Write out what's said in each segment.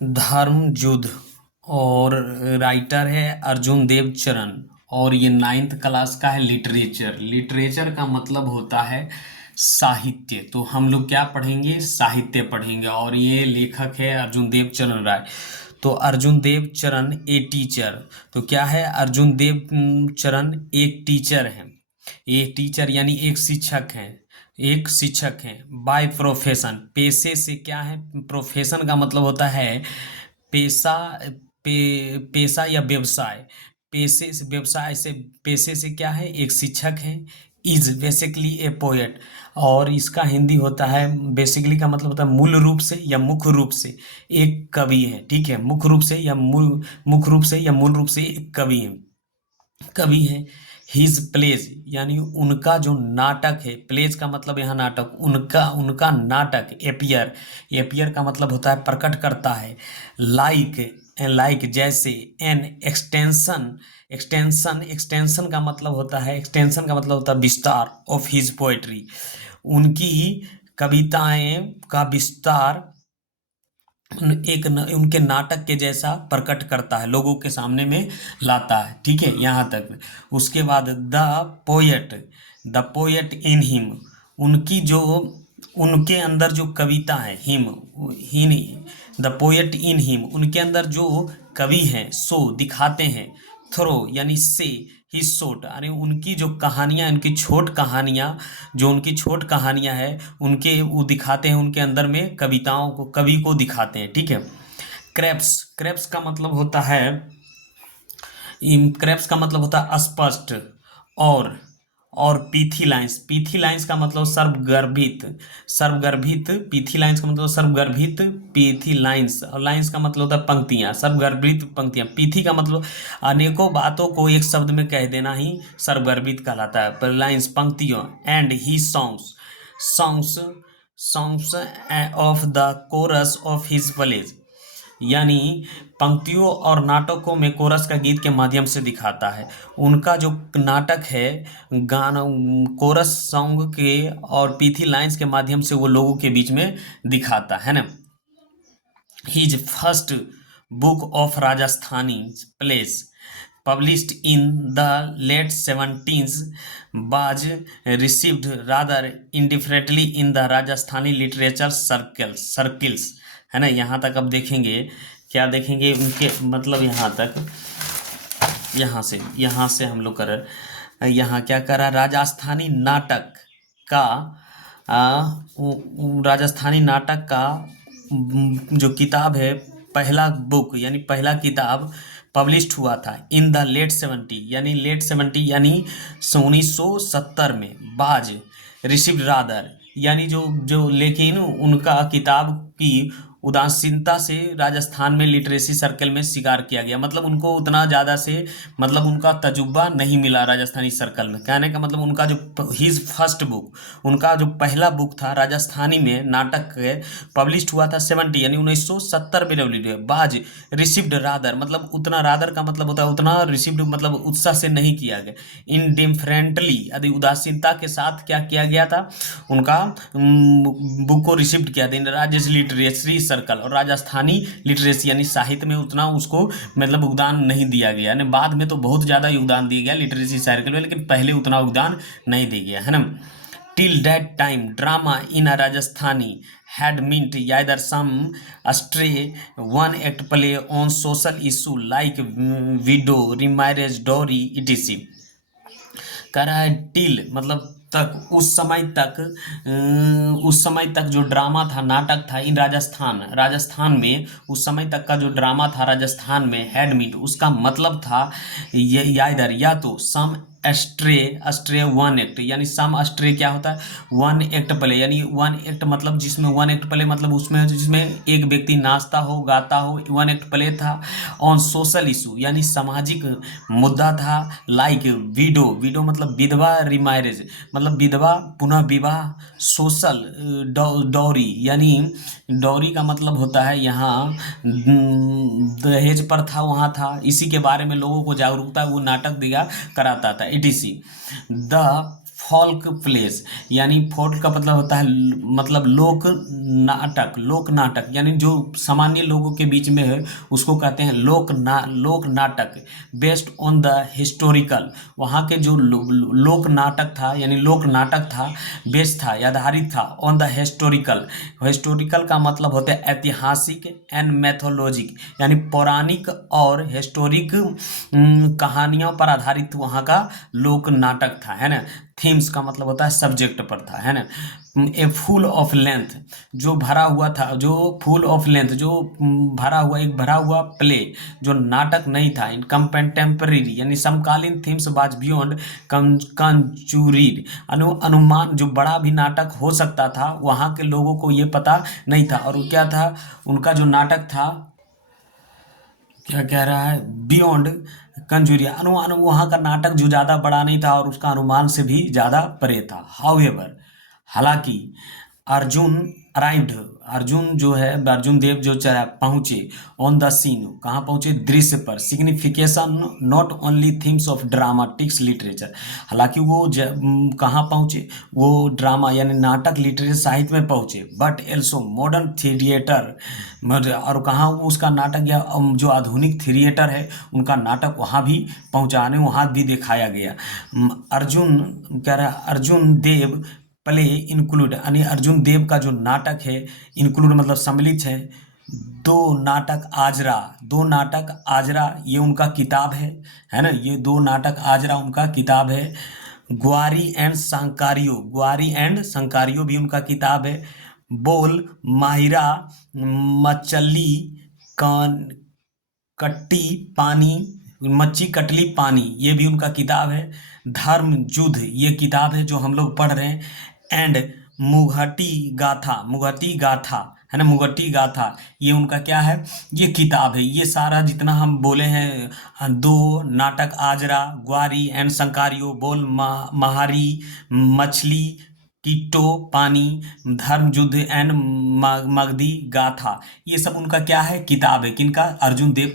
धर्म युद्ध। और राइटर है अर्जुन देव चरण। और ये 9th क्लास का है। लिटरेचर, लिटरेचर का मतलब होता है साहित्य। तो हम लोग क्या पढ़ेंगे? साहित्य पढ़ेंगे। और ये लेखक है अर्जुन देव चरण राय। तो अर्जुन देव चरण ए टीचर। तो क्या है? अर्जुन देव चरण एक टीचर है। ये टीचर यानी एक शिक्षक हैं। एक शिक्षक हैं बाय प्रोफेशन। पेशे से क्या है? प्रोफेशन का मतलब होता है पेशा। पेशा या व्यवसाय। पेशे से व्यवसाय से पेशे से क्या है? एक शिक्षक है। Is basically A poet. और इसका हिंदी होता है बेसिकली का मतलब होता है मूल रूप से या मुख्य रूप से एक कवि है। ठीक है, मुख्य रूप से या मुख्य रूप से या मूल रूप से एक कवि है। कवि है। हिज प्लेज यानी उनका जो नाटक है। प्लेज का मतलब यहाँ नाटक। उनका उनका नाटक एपियर। एपियर का मतलब होता है प्रकट करता है। लाइक, लाइक जैसे। An extension. एक्सटेंशन का मतलब होता है, एक्सटेंशन का मतलब होता है विस्तार ऑफ हिज पोएट्री। उनकी कविताएं का विस्तार उनके नाटक के जैसा प्रकट करता है, लोगों के सामने में लाता है। ठीक है, यहाँ तक। उसके बाद द पोएट इन हिम। उनकी जो उनके अंदर जो कविता है। Him the poet in him, उनके अंदर जो कवि हैं सो दिखाते हैं। थ्रो यानी से ही शोट, यानी उनकी जो कहानियाँ, उनकी छोट कहानियाँ, जो उनकी छोट कहानियाँ है उनके वो दिखाते हैं। उनके अंदर में कविताओं को, कवि को दिखाते हैं। ठीक है। क्रैप्स, क्रैप्स का मतलब होता है क्रैप्स का मतलब होता है स्पष्ट। और और पीथी लाइंस, पीथी लाइंस का मतलब सर्वगर्भित। सर्वगर्भित पीथी लाइंस का मतलब सर्वगर्भित पीथी लाइंस। और लाइंस का मतलब होता है पंक्तियां, सर्वगर्भित पंक्तियां। पीथी का मतलब अनेकों बातों को एक शब्द में कह देना ही सर्वगर्भित कहलाता है। पर लाइंस पंक्तियों। And he songs, songs songs of the chorus of his plays, यानी पंक्तियों और नाटकों में कोरस का गीत के माध्यम से दिखाता है। उनका जो नाटक है गाना, कोरस सॉन्ग के और पीथी लाइंस के माध्यम से वो लोगों के बीच में दिखाता है ना। His first book of Rajasthani place published in the late 17th was received rather indifferently in the Rajasthani literature circles। है ना, यहाँ तक अब देखेंगे, क्या देखेंगे उनके मतलब यहाँ तक। यहाँ से हम लोग कर यहाँ क्या करा? राजस्थानी नाटक का राजस्थानी नाटक का जो किताब है, पहला बुक यानी पहला किताब पब्लिश्ड हुआ था इन द लेट 70, यानी लेट 70 यानी 1970 में। बाज रिसीव्ड रादर, यानी जो जो लेकिन उनका किताब की उदासीनता से राजस्थान में लिटरेसी सर्कल में स्वीकार किया गया। मतलब उनको उतना ज़्यादा से मतलब उनका तजुर्बा नहीं मिला राजस्थानी सर्कल में। कहने का मतलब उनका जो हिज फर्स्ट बुक, उनका जो पहला बुक था राजस्थानी में नाटक है, पब्लिश्ड हुआ था 70 यानी 1970 में पब्लिश हुआ। बाज रिसीव्ड रादर, मतलब उतना, रादर का मतलब होता है उतना, रिसीव्ड मतलब उत्साह से नहीं किया गया। इनडिफरेंटली यदि उदासीनता के साथ क्या किया गया था? उनका बुक को रिसीव्ड किया था। राज्य लिटरेसी सर्कल और राजस्थानी लिटरेसी यानी साहित्य में उतना उसको मतलब योगदान नहीं दिया गया। यानी बाद में तो बहुत ज़्यादा योगदान दिया गया लिटरेसी सर्कल में, लेकिन पहले उतना योगदान नहीं दिया गया, है ना। Till that time drama in a Rajasthani had meant either some stray one act play on social issue like widow remarriage dowry etc। कह रहा है टिल मतलब तक, उस समय तक जो ड्रामा था, नाटक था इन राजस्थान में उस समय तक का जो ड्रामा था राजस्थान में, हैडमिट उसका मतलब था या इधर या तो सम अस्ट्रे वन एक्ट, यानी सम अस्ट्रे क्या होता है? वन एक्ट प्ले, यानी वन एक्ट मतलब जिसमें वन एक्ट प्ले मतलब उसमें जिसमें एक व्यक्ति नाचता हो गाता हो, वन एक्ट प्ले था। ऑन सोशल इशू यानी सामाजिक मुद्दा था। लाइक विडो मतलब विधवा, रिमायरेज मतलब विधवा पुनः विवाह। सोशल डॉरी यानी डॉरी का मतलब होता है यहाँ दहेज प्रथा वहाँ था, इसी के बारे में लोगों को जागरूकता वो नाटक दिया कराता था। इटीसी द फोल्क प्लेस, यानी फोल्क का मतलब होता है मतलब लोक नाटक, यानी जो सामान्य लोगों के बीच में है उसको कहते हैं लोक नाटक। बेस्ड ऑन द हिस्टोरिकल, वहाँ के जो लोक नाटक था यानी लोक नाटक था, बेस्ड था या आधारित था ऑन द हिस्टोरिकल। हिस्टोरिकल का मतलब होता है ऐतिहासिक एंड मैथोलॉजिक, यानी पौराणिक और हिस्टोरिक कहानियों पर आधारित वहाँ का लोक नाटक था, है ना। थीम्स का मतलब होता है सब्जेक्ट पर था, है ना। ए फुल ऑफ लेंथ, जो भरा हुआ था, जो फुल ऑफ लेंथ, जो भरा हुआ, एक भरा हुआ प्ले, जो नाटक नहीं था। इन कंटेम्परेरी यानी समकालीन थीम्स बाज बियॉन्ड कंजूरीड, अनुमान, जो बड़ा भी नाटक हो सकता था वहाँ के लोगों को ये पता नहीं था। और वो क्या था, उनका जो नाटक था, क्या कह रहा है, बियॉन्ड कंजूरिया, अनुमान, वहाँ का नाटक जो ज़्यादा बड़ा नहीं था और उसका अनुमान से भी ज़्यादा परे था। हाउएवर, हालांकि अर्जुन अराइव्ड, अर्जुन जो है, अर्जुन देव जो पहुँचे ऑन द सीन, कहाँ पहुँचे, दृश्य पर। Signification not only themes of dramatics literature, हालांकि वो कहाँ पहुँचे, वो ड्रामा यानी नाटक लिटरेचर साहित्य में पहुँचे, बट एल्सो मॉडर्न थिएटर, और कहाँ वो उसका नाटक या जो आधुनिक थिएटर है उनका नाटक वहाँ भी पहुँचाने, वहाँ भी दिखाया गया। अर्जुन कह रहा है, अर्जुन देव प्ले इंक्लूड, यानी अर्जुन देव का जो नाटक है, इंक्लूड मतलब सम्मिलित है, दो नाटक आजरा, ये उनका किताब है ना, ये दो नाटक आजरा उनका किताब है। ग्वारी एंड संकारियो भी उनका किताब है। बोल माहिरा मचली कान कट्टी पानी, मच्छी कटली पानी, ये भी उनका किताब है। धर्म युद्ध, ये किताब है जो हम लोग पढ़ रहे हैं। एंड मुगटी गाथा है ना, मुगटी गाथा, ये उनका क्या है, ये किताब है। ये सारा जितना हम बोले हैं, दो नाटक आजरा, ग्वारी एंड संकारियो, बोल महारी मछली, कीटो पानी, धर्म युद्ध एंड मगधी गाथा, ये सब उनका क्या है, किताब है। किनका, अर्जुन देव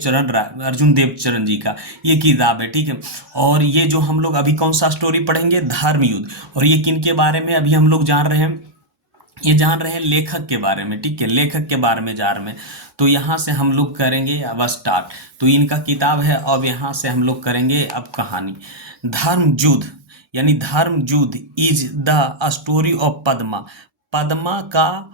चरण जी का ये किताब है, ठीक है। और ये जो हम लोग अभी कौन सा स्टोरी पढ़ेंगे, धर्म युद्ध, और ये किन के बारे में अभी हम लोग जान रहे हैं, ये जान रहे हैं लेखक के बारे में, ठीक है, लेखक के बारे में जान रहे हैं। तो यहाँ से हम लोग करेंगे अब स्टार्ट। तो इनका किताब है, अब यहाँ से हम लोग करेंगे अब कहानी। धर्म युद्ध यानी धर्म युद्ध is the story of Padma, Padma का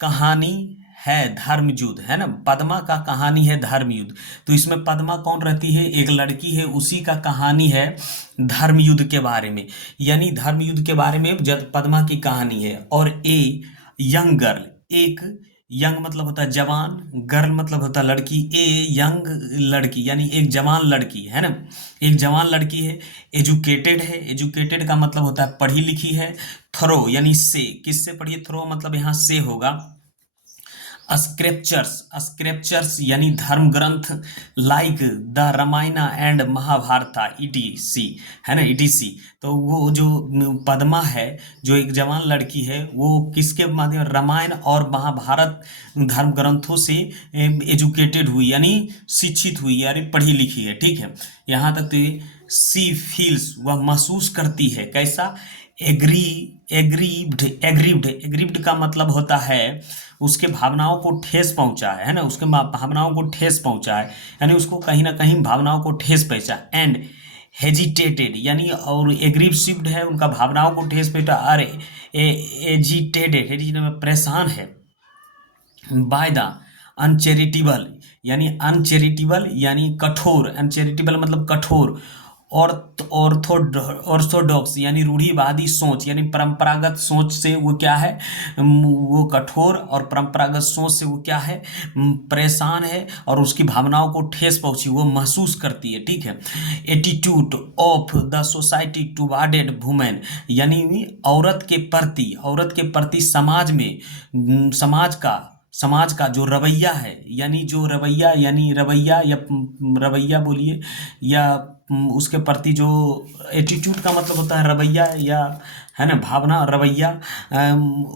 कहानी है धर्म युद्ध, है ना, पद्मा का कहानी है धर्म युद्ध। तो इसमें पद्मा कौन रहती है, एक लड़की है, उसी का कहानी है धर्म युद्ध के बारे में, यानी धर्म युद्ध के बारे में जब पद्मा की कहानी है। और ए यंग गर्ल, एक यंग मतलब होता है जवान, गर्ल मतलब होता है लड़की, ए यंग लड़की यानी एक जवान लड़की, है ना, एक जवान लड़की है। एजुकेटेड है, एजुकेटेड का मतलब होता है पढ़ी लिखी है। थ्रो यानी से, किससे पढ़ी है, थ्रो मतलब यहाँ से होगा। स्क्रिप्चर्स यानी धर्म ग्रंथ, like the Ramayana and Mahabharata etc, है ना, ईटीसी। तो वो जो पद्मा है, जो एक जवान लड़की है, वो किसके माध्यम, रामायण और महाभारत धर्म ग्रंथों से एजुकेटेड हुई, यानी शिक्षित हुई, यानी पढ़ी लिखी है, ठीक है। यहाँ तक तो सी फील्स, वह महसूस करती है, कैसा, एग्रीव्ड का मतलब होता है उसके भावनाओं को ठेस पहुंचा है ना, उसके भावनाओं को ठेस पहुंचा है, यानी उसको कहीं ना कहीं भावनाओं को ठेस पहुंचा। एंड हेजिटेटेड यानी, और एग्रीसिव्ड है, उनका भावनाओं को ठेस पहुंचा। अरे एजिटेटेड में परेशान है। बाय द अनचैरिटेबल यानी कठोर, अनचैरिटेबल मतलब कठोर। ऑर्थोडॉक्स यानी रूढ़िवादी सोच, यानी परंपरागत सोच से वो क्या है, वो कठोर, और परंपरागत सोच से वो क्या है, परेशान है, और उसकी भावनाओं को ठेस पहुंची, वो महसूस करती है, ठीक है। Attitude of the society towards women यानी औरत के प्रति समाज में, समाज का जो रवैया है, यानी जो रवैया, यानी रवैया या रवैया बोलिए, या उसके प्रति जो एटीट्यूड का मतलब होता है रवैया, या है ना भावना, रवैया।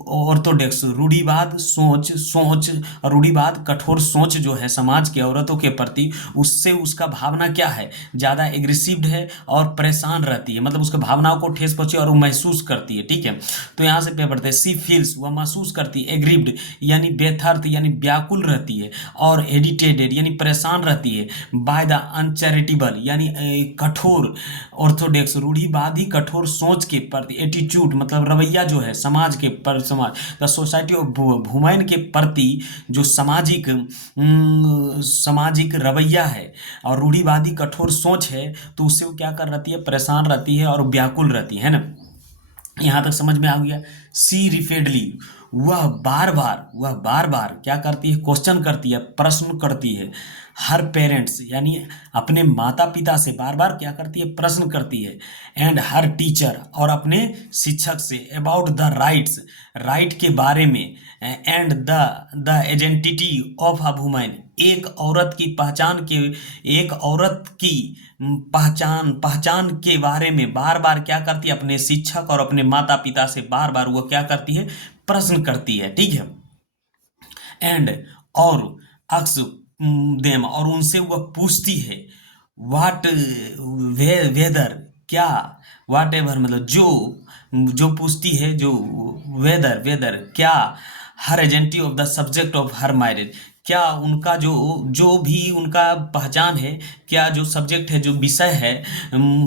ऑर्थोडॉक्स रूढ़िवाद सोच रूढ़िवाद कठोर सोच जो है समाज की औरतों के प्रति, उससे उसका भावना क्या है, ज़्यादा एग्रेसिव है और परेशान रहती है, मतलब उसके भावनाओं को ठेस पहुंचे और वो महसूस करती है। ठीक है, तो यहाँ से पे पढ़ते हैं सी फील्स, वह महसूस करती है, एग्रीव्ड यानी बेथर्थ यानी व्याकुल रहती है, और एडिटेटेड यानी परेशान रहती है, बाय द अनचैरिटेबल यानी कठोर, ऑर्थोडॉक्स रूढ़िवादी कठोर सोच के प्रति, एटीट्यूड मतलब रवैया जो है समाज के पर, समाज द सोसाइटी ऑफ वुमेन के प्रति जो सामाजिक रवैया है और रूढ़िवादी कठोर सोच है, तो उससे वो क्या कर रहती है, परेशान रहती है और व्याकुल रहती है ना। यहाँ तक समझ में आ गया। सी रिपीटेडली, वह बार बार क्या करती है, क्वेश्चन करती है, प्रश्न करती है, हर पेरेंट्स यानी अपने माता पिता से बार बार क्या करती है, प्रश्न करती है, एंड हर टीचर और अपने शिक्षक से, अबाउट द राइट्स राइट के बारे में, and the identity of a woman एक औरत की पहचान के, एक औरत की पहचान के बारे में बार बार क्या करती है, अपने शिक्षक और अपने माता पिता से बार बार वो क्या करती है, प्रश्न करती है। ठीक है, एंड और अक्स देम और उनसे वह पूछती है, वाट वेदर क्या, वाट एवर मतलब जो पूछती है, जो वेदर क्या, her agency of the subject of her marriage, क्या उनका जो भी उनका पहचान है, क्या जो सब्जेक्ट है, जो विषय है,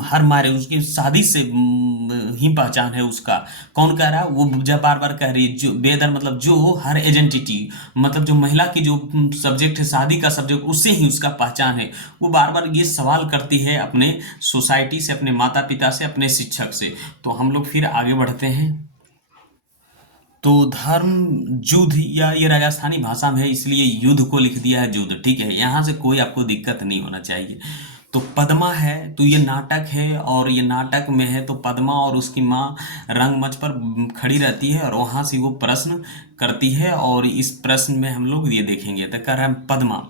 हर मैरिज उसकी शादी से ही पहचान है उसका। कौन कह रहा है, वो जब बार बार कह रही है, जो वेदर मतलब जो, हर आइडेंटिटी मतलब जो महिला की जो सब्जेक्ट है, शादी का सब्जेक्ट, उससे ही उसका पहचान है। वो बार बार ये सवाल करती है अपने सोसाइटी से, अपने माता पिता से, अपने शिक्षक से। तो हम लोग फिर आगे बढ़ते हैं। तो धर्म युद्ध, या ये राजस्थानी भाषा में है इसलिए युद्ध को लिख दिया है युद्ध। ठीक है, यहाँ से कोई आपको दिक्कत नहीं होना चाहिए। तो पद्मा है, तो ये नाटक है और ये नाटक में है, तो पद्मा और उसकी माँ रंगमंच पर खड़ी रहती है और वहाँ से वो प्रश्न करती है, और इस प्रश्न में हम लोग ये देखेंगे। तो कह रहा है पद्मा,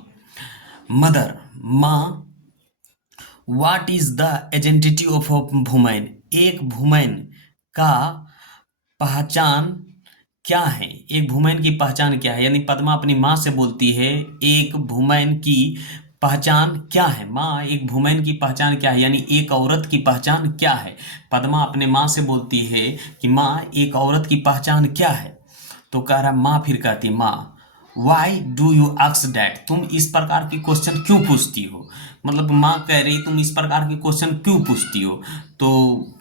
मदर माँ, what is the identity of women, एक वुमेन का पहचान क्या है, एक वुमेन की पहचान क्या है। यानी पद्मा अपनी माँ से बोलती है, एक वुमेन की पहचान क्या है, माँ एक वुमेन की पहचान क्या है, यानी एक औरत की पहचान क्या है। पद्मा अपने माँ से बोलती है कि माँ एक औरत की पहचान क्या है। तो कह रहा माँ फिर कहती, माँ why do you ask that, तुम इस प्रकार की क्वेश्चन क्यों पूछती हो, मतलब माँ कह रही तुम इस प्रकार की क्वेश्चन क्यों पूछती हो। तो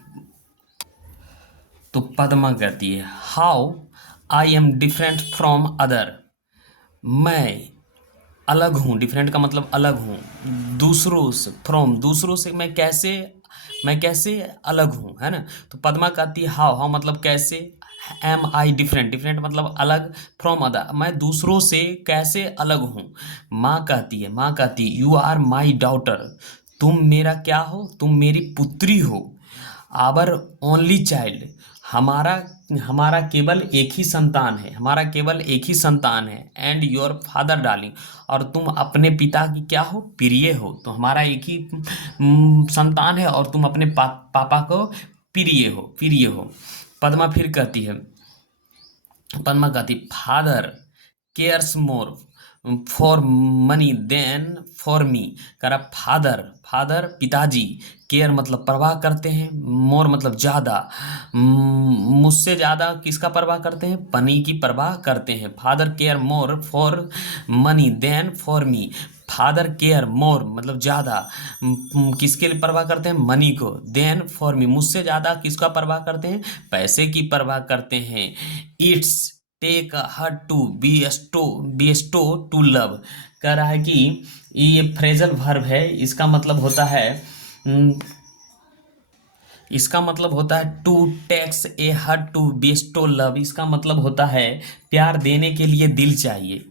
पद्मा कहती है, how I am different from other, मैं अलग हूँ, डिफरेंट का मतलब अलग हूँ, दूसरों से, फ्रॉम दूसरों से मैं कैसे अलग हूँ, है ना। तो पद्मा कहती है हाउ मतलब कैसे, एम आई डिफरेंट, डिफरेंट मतलब अलग, फ्रॉम अदर मैं दूसरों से कैसे अलग हूँ। माँ कहती यू आर माई डॉटर, तुम मेरा क्या हो, तुम मेरी पुत्री हो। आवर ओनली चाइल्ड, हमारा हमारा केवल एक ही संतान है, हमारा केवल एक ही संतान है। एंड योर फादर डार्लिंग, और तुम अपने पिता की क्या हो, प्रिय हो। तो हमारा एक ही संतान है और तुम अपने पापा को प्रिय हो। पद्मा कहती father cares more for money than for me, कह रहा फादर पिताजी, केयर मतलब परवाह करते हैं, मोर मतलब ज़्यादा, मुझसे ज़्यादा किसका परवाह करते हैं, मनी की परवाह करते हैं। Father care more for money than for me, father care more मतलब ज़्यादा, किसके लिए परवाह करते हैं, मनी को, देन फॉर मी मुझसे ज़्यादा किसका परवाह करते हैं, पैसे की परवाह करते हैं। It's take her to bestow love लव, कह रहा है कि ये फ्रेजल वर्ब है, इसका मतलब होता है to takes a heart to bestow love, इसका मतलब होता है प्यार देने के लिए दिल चाहिए।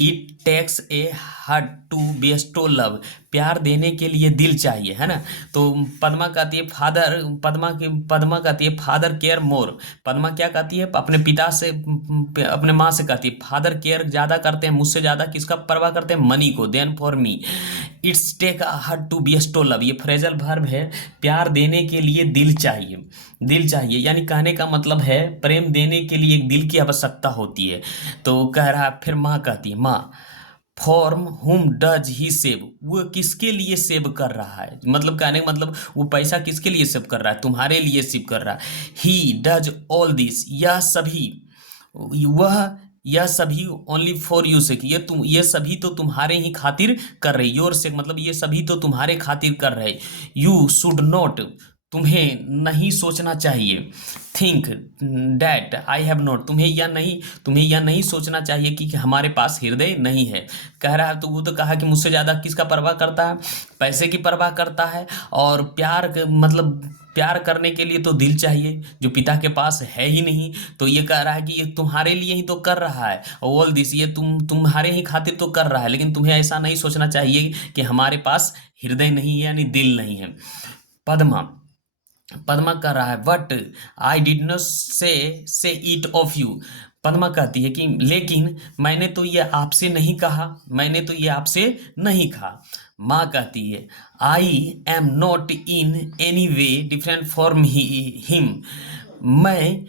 It takes a heart to bestow love, प्यार देने के लिए दिल चाहिए, है ना। तो पद्मा कहती है फादर, पद्मा कहती है फादर केयर मोर। पद्मा क्या कहती है अपने पिता से, अपने माँ से कहती है फादर केयर ज़्यादा करते हैं मुझसे, ज़्यादा किसका परवाह करते हैं, मनी को, than for me it's take a heart to bestow love. ये फ्रेजल वर्ब है, प्यार देने के लिए दिल चाहिए, दिल चाहिए यानी कहने का मतलब है प्रेम देने के लिए एक दिल की आवश्यकता होती है। तो कह रहा है, फिर माँ कहती है, माँ फॉर्म हुम डज ही सेव, वो किसके लिए सेव कर रहा है, मतलब कहने का मतलब वो पैसा किसके लिए सेव कर रहा है, तुम्हारे लिए सेव कर रहा है। ही डज ऑल दिस, यह सभी ओनली फॉर यू से, ये सभी तो तुम्हारे ही खातिर कर रहे, योर से मतलब ये सभी तो तुम्हारे खातिर कर रहे। यू शुड नॉट, तुम्हें नहीं सोचना चाहिए, think that I have not, तुम्हें यह नहीं सोचना चाहिए कि हमारे पास हृदय नहीं है। कह रहा है, तो वो तो कहा कि मुझसे ज़्यादा किसका परवाह करता है, पैसे की परवाह करता है, और मतलब प्यार करने के लिए तो दिल चाहिए जो पिता के पास है ही नहीं। तो ये कह रहा है कि ये तुम्हारे लिए ही तो कर रहा है, ऑल दिस, ये तुम्हारे ही खातिर तो कर रहा है, लेकिन तुम्हें ऐसा नहीं सोचना चाहिए कि हमारे पास हृदय नहीं है यानी दिल नहीं है। पद्मा पद्मा कह रहा है, बट आई डिड नॉट से इट ऑफ यू। पद्मा कहती है कि लेकिन मैंने तो ये आपसे नहीं कहा, मैंने तो ये आपसे नहीं कहा। माँ कहती है, I am not in any way different from him, मैं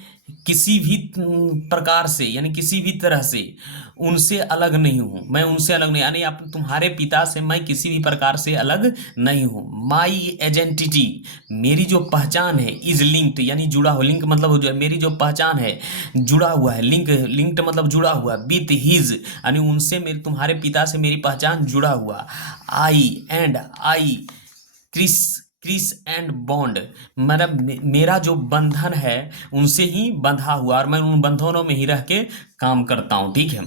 किसी भी प्रकार से यानी किसी भी तरह से उनसे अलग नहीं हूँ, मैं उनसे अलग नहीं, यानी आप तुम्हारे पिता से मैं किसी भी प्रकार से अलग नहीं हूँ। माई आइडेंटिटी, मेरी जो पहचान है, इज लिंक्ड यानी जुड़ा हुआ, लिंक मतलब जो है मेरी जो पहचान है जुड़ा हुआ है, लिंक्ड मतलब जुड़ा हुआ, विथ हिज यानी उनसे, मेरे तुम्हारे पिता से मेरी पहचान जुड़ा हुआ। आई क्रिस एंड बॉन्ड, मतलब मेरा जो बंधन है उनसे ही बंधा हुआ, और मैं उन बंधनों में ही रह के काम करता हूँ, ठीक है।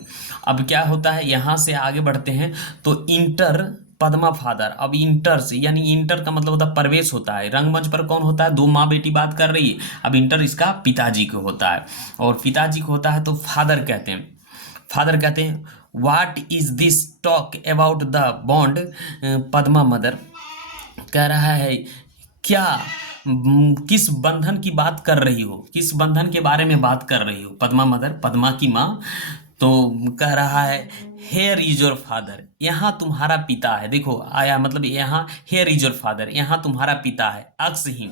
अब क्या होता है, यहाँ से आगे बढ़ते हैं, तो इंटर पद्मा फादर। अब इंटर से यानी इंटर का मतलब होता है प्रवेश होता है, रंगमंच पर कौन होता है, दो माँ बेटी बात कर रही है, अब इंटर इसका पिताजी को होता है, और पिताजी को होता है तो फादर कहते हैं। फादर कहते हैं, what is this talk about the bond. Padma mother कह रहा है, क्या किस बंधन की बात कर रही हो, किस बंधन के बारे में बात कर रही हो। पद्मा मदर, पद्मा की माँ, तो कह रहा है, हेयर इज योर फादर, यहाँ तुम्हारा पिता है। देखो आया मतलब यहाँ हेयर इज योर फादर, यहाँ तुम्हारा पिता है। अक्स हिम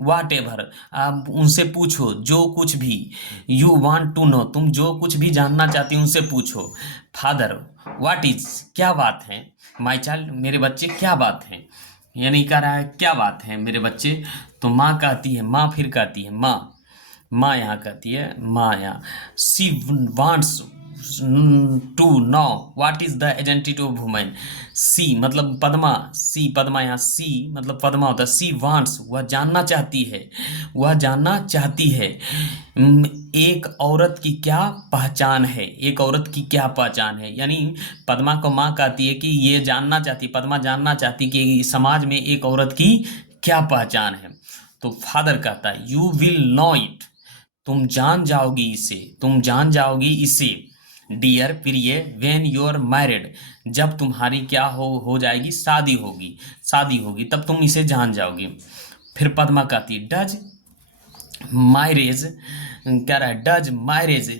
वाट एवर, आप उनसे पूछो जो कुछ भी, यू वांट टू नो, तुम जो कुछ भी जानना चाहती हो उनसे पूछो। फादर व्हाट इज, क्या बात है, माई चाइल्ड, मेरे बच्चे क्या बात है, यानी कह रहा है क्या बात है मेरे बच्चे। तो माँ कहती है, माँ फिर कहती है, माँ यहाँ कहती है, माँ यहाँ, she wants to know what is the identity of women. She मतलब पद्मा, सी पद्मा यहाँ सी मतलब पद्मा होता है, सी वांट्स वह जानना चाहती है, वह जानना चाहती है, एक औरत की क्या पहचान है, एक औरत की क्या पहचान है, यानी पद्मा को माँ कहती है कि ये जानना चाहती, पद्मा जानना चाहती कि समाज में एक औरत की क्या पहचान है। तो फादर कहता है, यू विल नो इट, तुम जान जाओगी इसे, तुम जान जाओगी इसे, डियर प्रिय, व्हेन यू आर मैरिड, जब तुम्हारी क्या हो जाएगी, शादी होगी तब तुम इसे जान जाओगी। फिर पद्मा कहती है, डज मैरिज, क्या रहा है, does marriage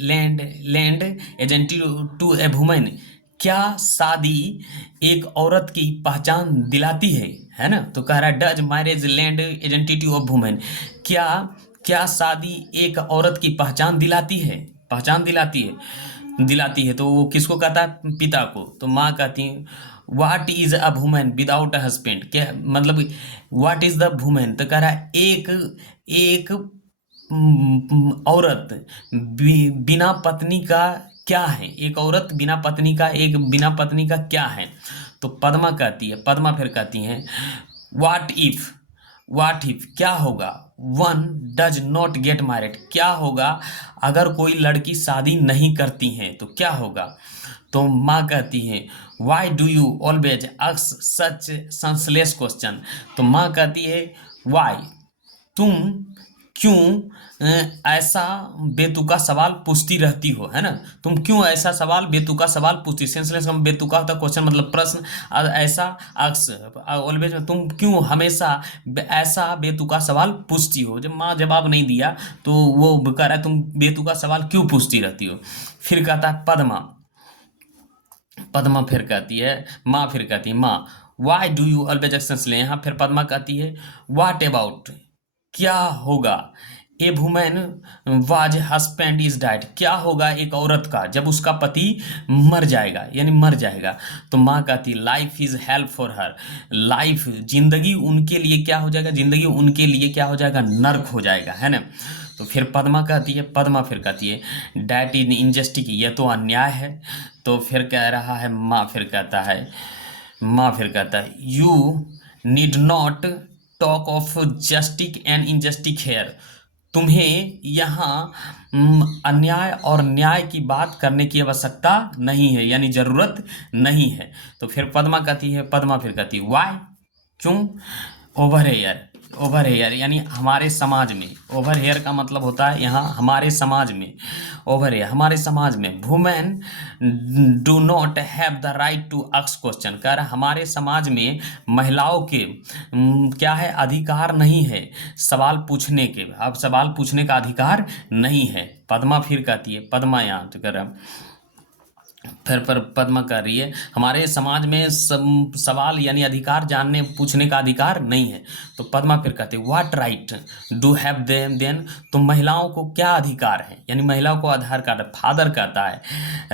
lend agency to a women, क्या शादी एक औरत की पहचान दिलाती है ना। तो कह रहा है, does marriage land identity of women, क्या शादी एक औरत की पहचान दिलाती है, दिलाती है। तो वो किसको कहता है, पिता को। तो माँ कहती है, what is a women without a husband, क्या मतलब व्हाट इज द वुमेन, तो कह रहा है एक औरत बिना पत्नी का क्या है, एक औरत बिना पत्नी का क्या है। तो पद्मा कहती है, पद्मा फिर कहती है, व्हाट इफ क्या होगा, one does not get married, क्या होगा अगर कोई लड़की शादी नहीं करती है तो क्या होगा। तो माँ कहती है, why do you always ask such senseless question. तो माँ कहती है, वाई तुम क्यों ऐसा बेतुका सवाल पूछती रहती हो, है ना। तुम क्यों ऐसा सवाल बेतुका सवाल पूछती, सेंसलेस का बेतुका होता क्वेश्चन मतलब प्रश्न, ऐसा अक्स ऑलवेज में तुम क्यों हमेशा ऐसा बेतुका सवाल पूछती हो। जब माँ जवाब नहीं दिया तो वो कह रहा है तुम बेतुका सवाल क्यों पूछती रहती हो। फिर कहता है पद्मा, पद्मा फिर कहती है माँ, फिर कहती है माँ why do you always actions ले, यहाँ फिर पद्मा कहती है व्हाट अबाउट, क्या होगा, a women was husband is died, क्या होगा एक औरत का जब उसका पति मर जाएगा यानी मर जाएगा। तो माँ कहती life is help for her, life जिंदगी उनके लिए क्या हो जाएगा, जिंदगी उनके लिए क्या हो जाएगा, नर्क हो जाएगा, है ना। तो फिर पद्मा कहती है, पद्मा फिर कहती है डैट इज इनजस्टिस, ये तो अन्याय है। तो फिर कह रहा है माँ, फिर कहता है माँ, फिर कहता है you need not talk of justice and injustice here, तुम्हें यहाँ अन्याय और न्याय की बात करने की आवश्यकता नहीं है यानी जरूरत नहीं है। तो फिर पद्मा कहती है, पद्मा फिर कहती है वाई, क्यों, ओवर हेयर, ओवर हेयर यानी हमारे समाज में, ओवर हेयर का मतलब होता है यहाँ हमारे समाज में, ओवर हेयर हमारे समाज में, women do not have the right to ask question, कह रहा हमारे समाज में महिलाओं के क्या है, अधिकार नहीं है सवाल पूछने के, अब सवाल पूछने का अधिकार नहीं है। पद्मा फिर कहती है, पद्मा यहाँ तो कह रहा फिर पर पद्मा कर रही है हमारे समाज में सवाल यानी अधिकार जानने पूछने का अधिकार नहीं है। तो पद्मा फिर कहते what right do have them then, तो महिलाओं को क्या अधिकार है यानी महिलाओं को आधार कार्ड। फादर कहता है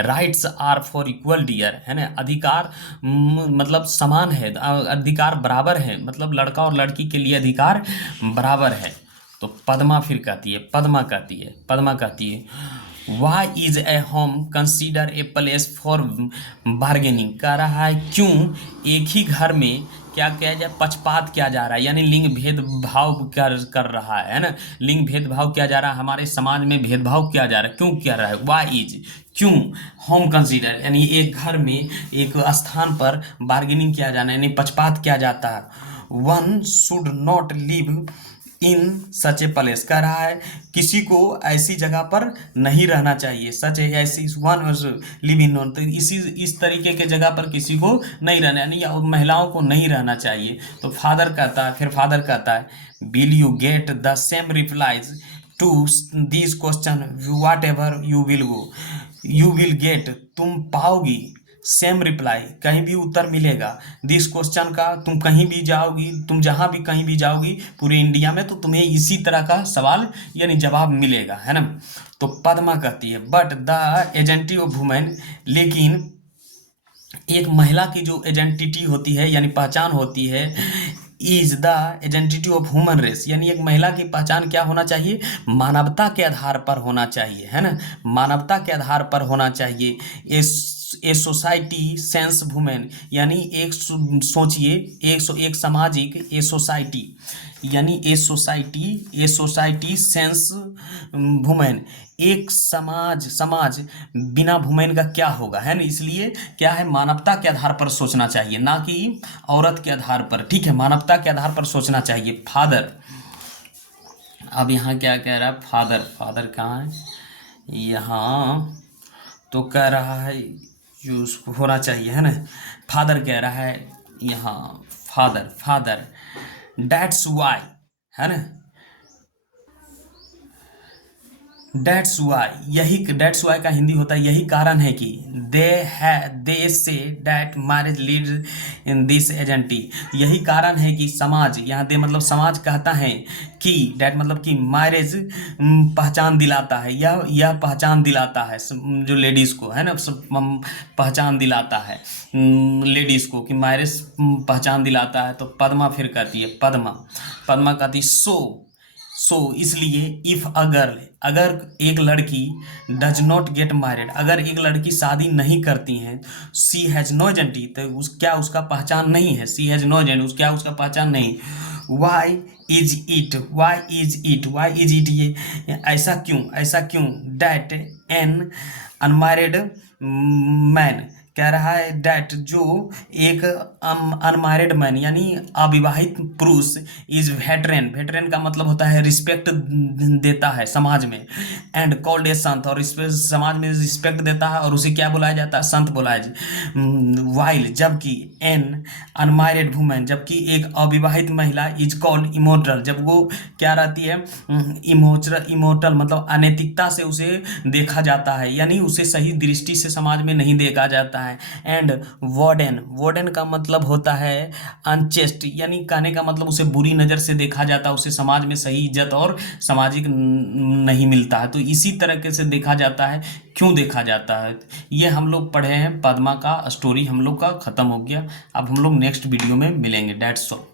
rights are for equal dear, है ना, अधिकार मतलब समान है, अधिकार बराबर है, मतलब लड़का और लड़की के लिए अधिकार बराबर है। तो पद्मा फिर कहती है, पद्मा कहती है, पद्मा कहती है why is a home consider a place for bargaining, कह रहा है क्यों एक ही घर में क्या किया जाए, पक्षपात किया जा रहा है यानी लिंग भेदभाव कर रहा है ना, लिंग भेदभाव किया जा रहा है, हमारे समाज में भेदभाव किया जा रहा है, क्यों किया रहा है, वाई इज, क्यों, होम कंसीडर यानी एक घर में एक स्थान पर बार्गेनिंग किया जाना यानी पक्षपात किया जाता है। One should not live in such a place, कह रहा है किसी को ऐसी जगह पर नहीं रहना चाहिए, सच है ऐसी वन लिव इन, तो इस तरीके के जगह पर किसी को नहीं रहना यानी महिलाओं को नहीं रहना चाहिए। तो फादर कहता है, फिर फादर कहता है will you get the same replies to this question whatever you will go, you will get, तुम पाओगी, सेम रिप्लाई कहीं भी उत्तर मिलेगा, दिस क्वेश्चन का तुम कहीं भी जाओगी, तुम जहां भी कहीं भी जाओगी पूरे इंडिया में तो तुम्हें इसी तरह का सवाल यानी जवाब मिलेगा, है ना। तो पद्मा कहती है बट द एजेंटी ऑफ वुमेन, लेकिन एक महिला की जो आइडेंटिटी होती है यानी पहचान होती है, is the identity of human race, यानी एक महिला की पहचान क्या होना चाहिए, मानवता के आधार पर होना चाहिए, है ना, मानवता के आधार पर होना चाहिए। ए सोसाइटी सेंस वुमेन यानी एक सोचिए एक सामाजिक ए सोसाइटी यानी ए सोसाइटी सेंस वुमेन, एक समाज बिना वुमेन का क्या होगा, है ना, इसलिए क्या है मानवता के आधार पर सोचना चाहिए ना कि औरत के आधार पर, ठीक है, मानवता के आधार पर सोचना चाहिए। फादर, अब यहाँ क्या कह रहा है फादर, फादर कहाँ है यहाँ, तो कह रहा है यूज होना चाहिए, है ना, फादर कह रहा है यहाँ फादर डैट्स वाई, है ना, डेट्स वाई का हिंदी होता है यही कारण है कि they say that marriage lead in this agency, यही कारण है कि समाज, यहाँ दे मतलब समाज कहता है कि डैट मतलब कि मैरिज पहचान दिलाता है, यह पहचान दिलाता है जो लेडीज़ को, है ना, पहचान दिलाता है लेडीज़ को कि मैरिज पहचान दिलाता है। तो पद्मा फिर कहती है, पद्मा कहती सो इसलिए इफ अगर एक लड़की डज नॉट गेट मैरिड, अगर एक लड़की शादी नहीं करती हैं, सी हैज नो आइडेंटिटी, तो क्या उसका पहचान नहीं है, सी हैज नो आइडेंटिटी, क्या उसका पहचान नहीं। वाई इज इट, ये ऐसा क्यों डैट एन अनमैरिड मैन, कह रहा है डैट जो एक अनमैरिड मैन यानी अविवाहित पुरुष इज वेटरन, वेटरन का मतलब होता है रिस्पेक्ट देता है समाज में, एंड कॉल्ड ए संत, और इस समाज में रिस्पेक्ट देता है और उसे क्या बुलाया जाता है, संत बुलाया। वाइल जबकि एन अनमैरिड वुमेन, जबकि एक अविवाहित महिला इज कॉल्ड इमोरटल, जब वो क्या रहती है, इमोरटल मतलब अनैतिकता से उसे देखा जाता है, यानी उसे सही दृष्टि से समाज में नहीं देखा जाता है। एंड वार्डन, वार्डन का मतलब होता है अनचेस्ट, यानी कहने का मतलब उसे बुरी नज़र से देखा जाता है, उसे समाज में सही इज्जत और सामाजिक नहीं मिलता है। तो इसी तरीके से देखा जाता है, क्यों देखा जाता है, ये हम लोग पढ़े हैं। पद्मा का स्टोरी हम लोग का ख़त्म हो गया। अब हम लोग नेक्स्ट वीडियो में मिलेंगे। That's all.